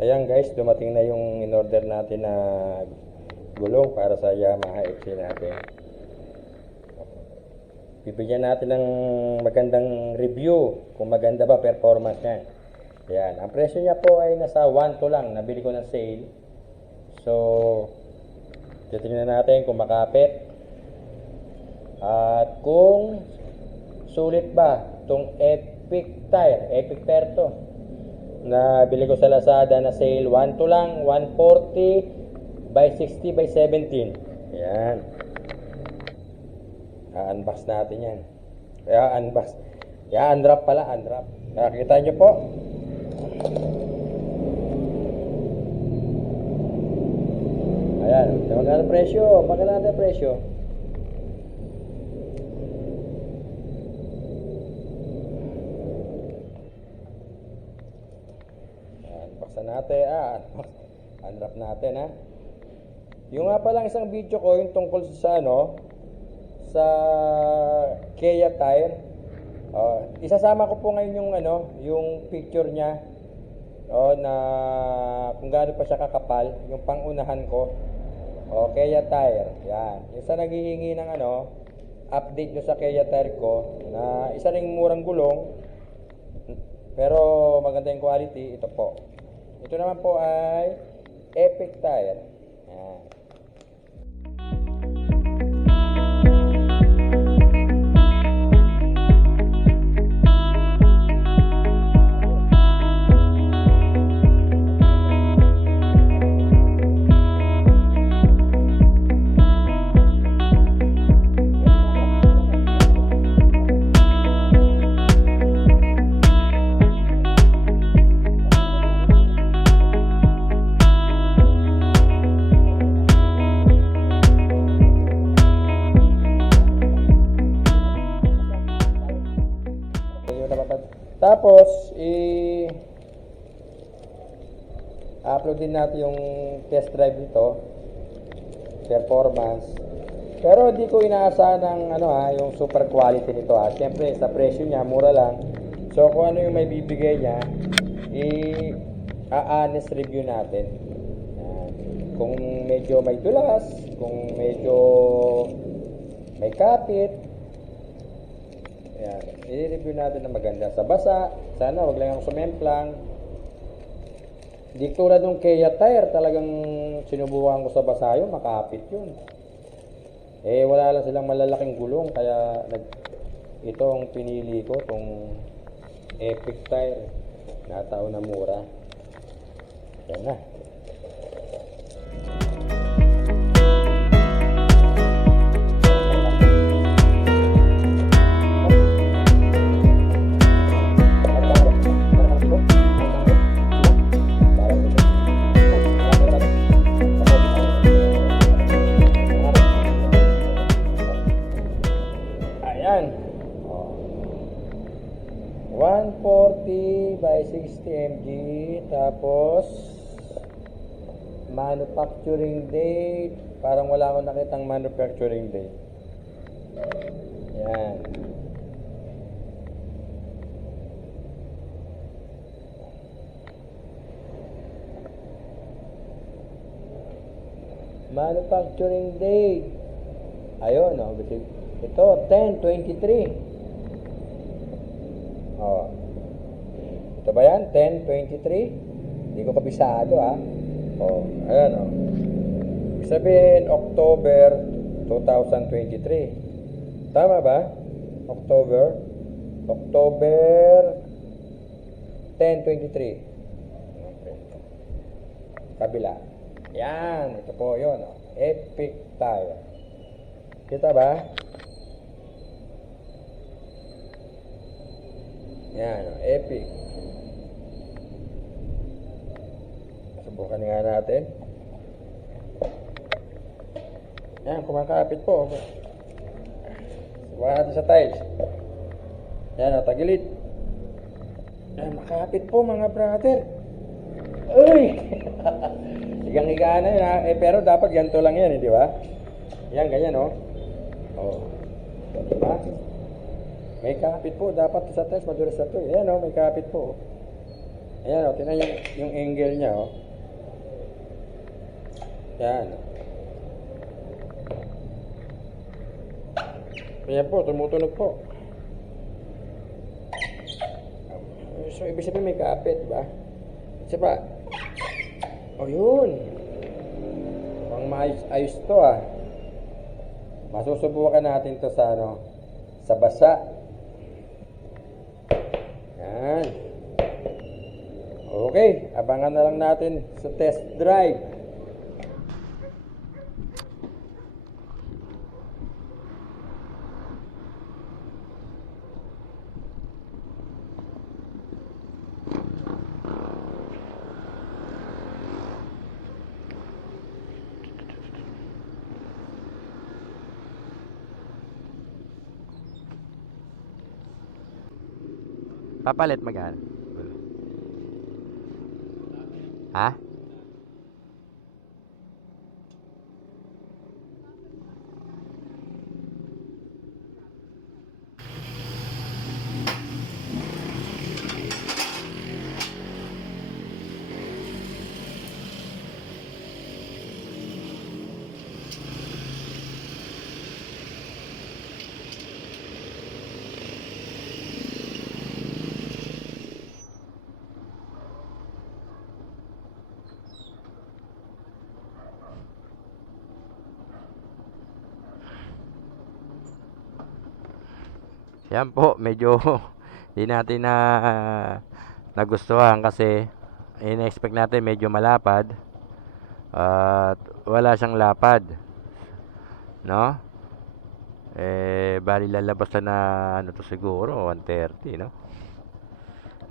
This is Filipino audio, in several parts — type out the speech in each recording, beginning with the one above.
Ayan guys, dumating na yung in-order natin na gulong para sa Yamaha XC natin. Bibigyan natin ng magandang review kung maganda ba performance niyan. Ayan, ang presyo niya po ay nasa 1 to lang. Nabili ko ng sale. So, titingnan natin kung makapit. At kung sulit ba itong Epic Tire to. Nabili ko sa Lazada na sale 1 to lang, 140 by 60 by 17. Ayan. I-unbox natin yan. Kaya unbox. Kaya unwrap pala, unwrap. Nakikita nyo po. Ayan. Magkano presyo? Magkano presyo? Unboxan natin. Unwrap natin ha. Yung nga palang isang video ko, yung tungkol sa sa Kia tire. Isasama ko po ngayon yung yung picture niya na kung gaano pa siya kakapal, yung pangunahan ko. Kia tire. Yan. Yung sa naghihingi ng update nyo sa Kia tire ko na isa ring murang gulong pero maganda yung quality, ito po. Ito naman po ay Epic Tire. Yan. Tapos, i-upload din natin yung test drive nito, performance. Pero hindi ko inaasahan ng yung super quality nito Siyempre, sa presyo niya, mura lang. So, kung ano yung may bibigay niya, honest review natin. Kung medyo may dulas, kung medyo may kapit, ayan, i-review natin na maganda. Sa basa, sana wag lang ang sumemplang. Di tulad ng Kia tire, talagang sinubukan ko sa basa yun, makapit yun. Wala lang silang malalaking gulong, kaya itong pinili ko, itong Epic Tire. Nataon na mura. Yan na. Ayan. 140 by 60 mg. Tapos manufacturing date. Parang wala akong nakitang manufacturing date. Ayan. Manufacturing date. Ayun, ito, 10/23. Ito ba yan? 10/23? Hindi ko kabisado ayan Ibig sabihin, October 2023. Tama ba? October 10/23. Okay. Kabila. Yan, ito po yun. Epic Tire. Kita ba? Yan, Epic. Subukan nga natin. Yan, kumakapit po. Subukan natin sa tiles. Yan, tagilid. Yan, makapit po mga brother. Uy! Higang-higaan na yun pero dapat ganito lang yan, di ba? Yan, ganyan diba? May kapit po. Dapat sa test, madulas na ito. Ayan may kapit po. Ayan o, tingnan yung angle niya o. Yan. Ayan po, tumutunog po. So, ibig sabihin may kapit, diba? Isa pa. O, yun. Pang maayos to ah. Masusubukan natin to sa ano, sa basa. Yan. Okay, abangan na lang natin sa test drive. Papalit magkano? Ha? Yan po, medyo hindi natin nagustuhan kasi in-expect natin medyo malapad at wala siyang lapad, no? Bali lalabas na ano to siguro 130, no?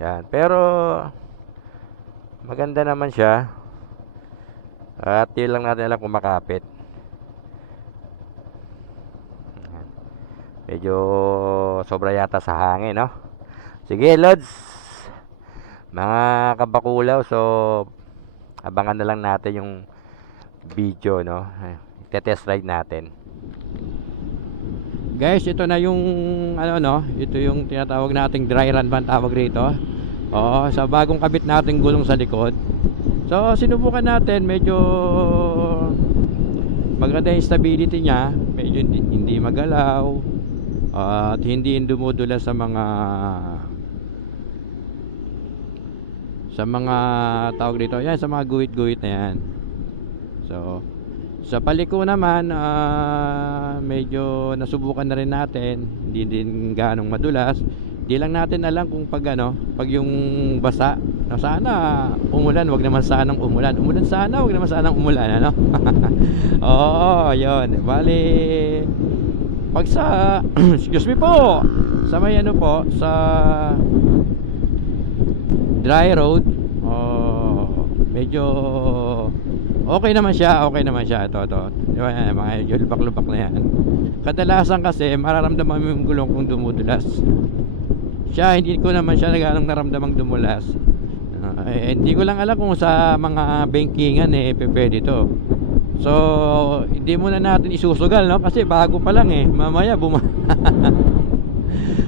Yan, pero maganda naman siya at di lang natin alam kung makapit. Medyo sobra yata sa hangin, no? Sige, Lods. Mga kabakulaw, so abangan na lang natin yung video, no? Test ride natin. Guys, ito na yung ano, no? Ito yung tinatawag nating dry run ba ang tawag rito. Oo, sa bagong kabit nating gulong sa likod. So, sinubukan natin, medyo maganda yung stability niya, medyo hindi magalaw. At hindi dumudula sa mga tawag dito, yan, sa mga guhit-guhit na yan. So sa paliko naman, medyo nasubukan na rin natin, hindi din ganong madulas. Di lang natin alam kung pag yung basa, no, sana umulan, wag naman sanang umulan. Umulan sana, wag naman sanang umulan, ano? Oo, yun. Bali pag sa excuse me po, sa may ano po, sa dry road, medyo okay naman siya. Ito mga lubak-lubak na yan. Kadalasan kasi mararamdaman mo yung gulong kung dumudulas. Siya, hindi ko naman siya ganong naramdamang dumulas. Hindi ko lang alam kung sa mga bankingan pwede to. So, hindi muna natin isusugal, no? Kasi bago pa lang mamaya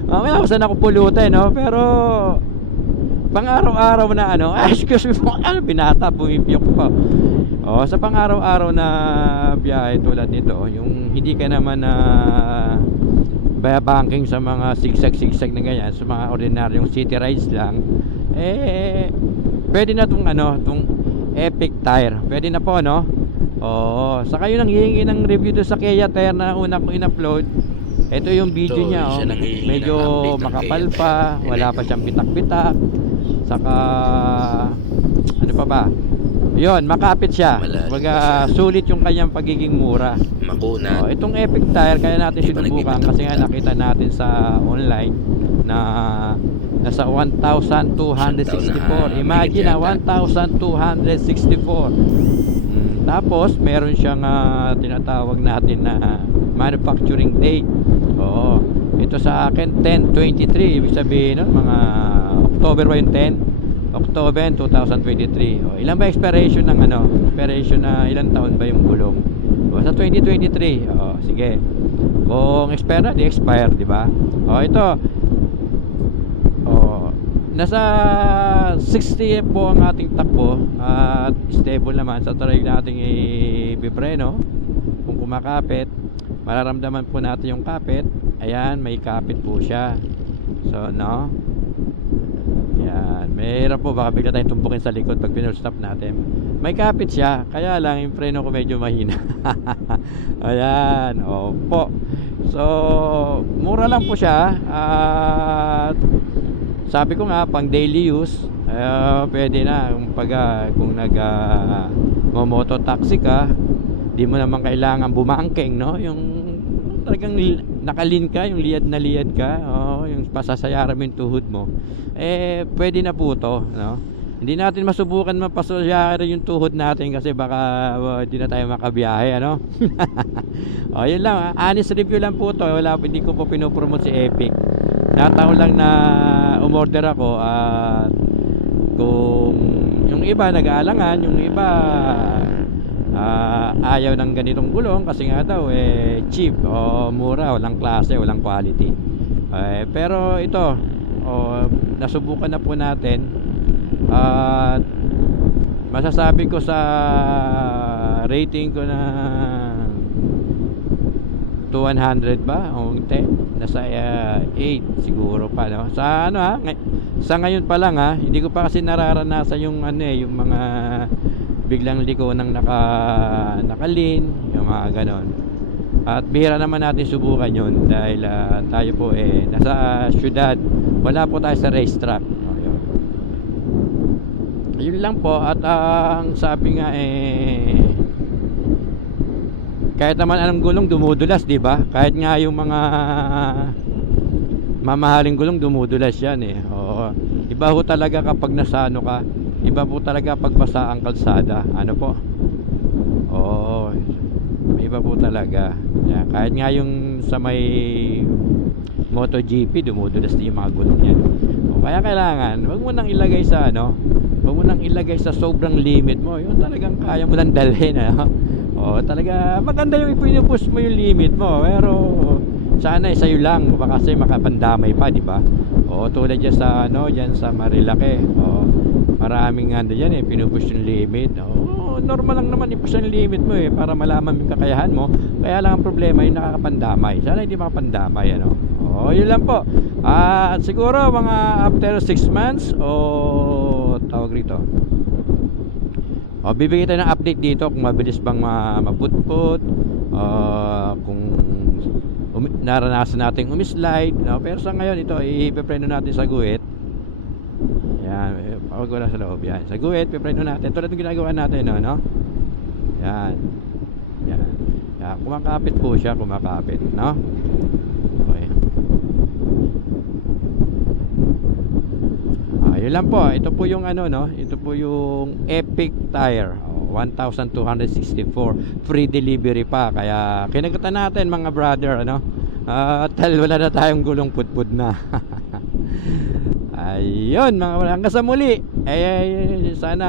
mamaya ako saan ako pulutan, no? Pero pang araw-araw na excuse me po, binata, bumipiyok pa. Sa pang araw-araw na biyahe tulad nito, yung hindi ka naman banking sa mga sigsag-sigsag na ganyan, sa mga ordinaryong city rides lang, pwede na tong Epic Tire. Pwede na po, no? Saka yun ang hihingi ng review doon sa Kia Tire na una kong in-upload. Ito yung video niya, medyo makapal pa, wala pa siyang pitak-pitak. Saka ano pa ba? Yun, makapit siya. Kumbaga sulit yung kanyang pagiging mura. Itong Epic Tire kaya natin sinubukan kasi nga nakita natin sa online na nasa 1,264. Imagine 1,264. Tapos meron siyang tinatawag natin na manufacturing date. Ito sa akin 10/23, ibig sabihin mga October ba yung 10? October 2023. Ilan ba expiration ng expiration na ilang taon ba yung gulong? Sa 2023. Sige. Kung expire na, di expire, di ba? Ito. nasa 60 po ang ating takbo at stable naman. Sa try nating i-preno kung kumakapit, mararamdaman po natin yung kapit. Ayan, may kapit po siya. So no, yan, mahirap po, baka bigla tayong tumbukin sa likod pag pinul-stop natin. May kapit siya, kaya lang yung preno ko medyo mahina. Ayan, opo. So mura lang po siya. At sabi ko nga, pang daily use, pwede na. Kung moto taxi ka, di mo naman kailangan bumangking, no? Yung talagang nakalin ka, yung liad na liad ka, yung pasasayaran mo yung tuhod mo, pwede na po to, no? Hindi natin masubukan mapasayaran yung tuhod natin kasi baka hindi na tayo makabiyahe, ano? Yun lang, honest review lang po to. Hindi ko po pinopromote si Epic. Nataon lang na umorder ako at kung yung iba nag-aalangan, yung iba ayaw ng ganitong gulong kasi nga daw cheap o mura, walang klase, walang quality. Pero ito, nasubukan na po natin at masasabi ko sa rating ko na 200 ba o hindi, nasa 8 siguro pa, no? Sa sa ngayon pa lang, hindi ko pa kasi nararanasan yung yung mga biglang liko ng nakalin, yung mga ganon. At bihira naman natin subukan yun dahil tayo po nasa syudad, wala po tayo sa racetrack. Yun lang po. At ang sabi nga kahit naman anong gulong dumudulas, di ba? Kahit nga yung mga mamahaling gulong dumudulas yan Oo. Iba ho talaga kapag nasa ka, iba po talaga pag basa ang kalsada. Ano po? Oo, iba po talaga. Yan. Kahit nga yung sa may MotoGP, dumudulas din yung mga gulong yan. Kaya kailangan, wag mo nang ilagay sa wag mo nang ilagay sa sobrang limit mo. Yung talagang kaya mo nang dalhin. Talaga maganda yung ipinupush mo yung limit mo. Pero sana sa'yo lang, baka kasi makapandamay pa, di ba? Tulad dyan sa dyan sa Marilake. Maraming dyan pinupush yung limit. Normal lang naman i-push yung limit mo para malaman yung kakayahan mo. Kaya lang ang problema yung nakakapandamay. Sana hindi makapandamay, yun lang po. At siguro mga after 6 months tawag rito, bibigay tayo ng update dito kung mabilis bang maputput, kung naranasan natin umislide, pero sa ngayon ito ipipreno natin sa guhit. Yan, pawag wala sa loob yan. Sa guhit, ipipreno natin tulad ng ginagawa natin, no? Yan. Yan. Kumakapit po siya, kumakapit, no? Okay. Yun lang po. Ito po yung ito po yung Epic Tire. 1,264 free delivery pa. Kaya kinagatan natin mga brother, tal wala na tayong gulong putput na. Ayun mga brother, hanggang sa muli. Sana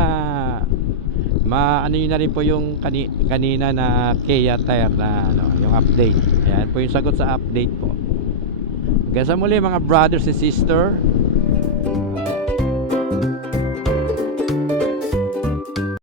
nyo na rin po yung kanina na Kia Tire na yung update. Ayan po yung sagot sa update po. Hanggang sa muli mga brothers and sister.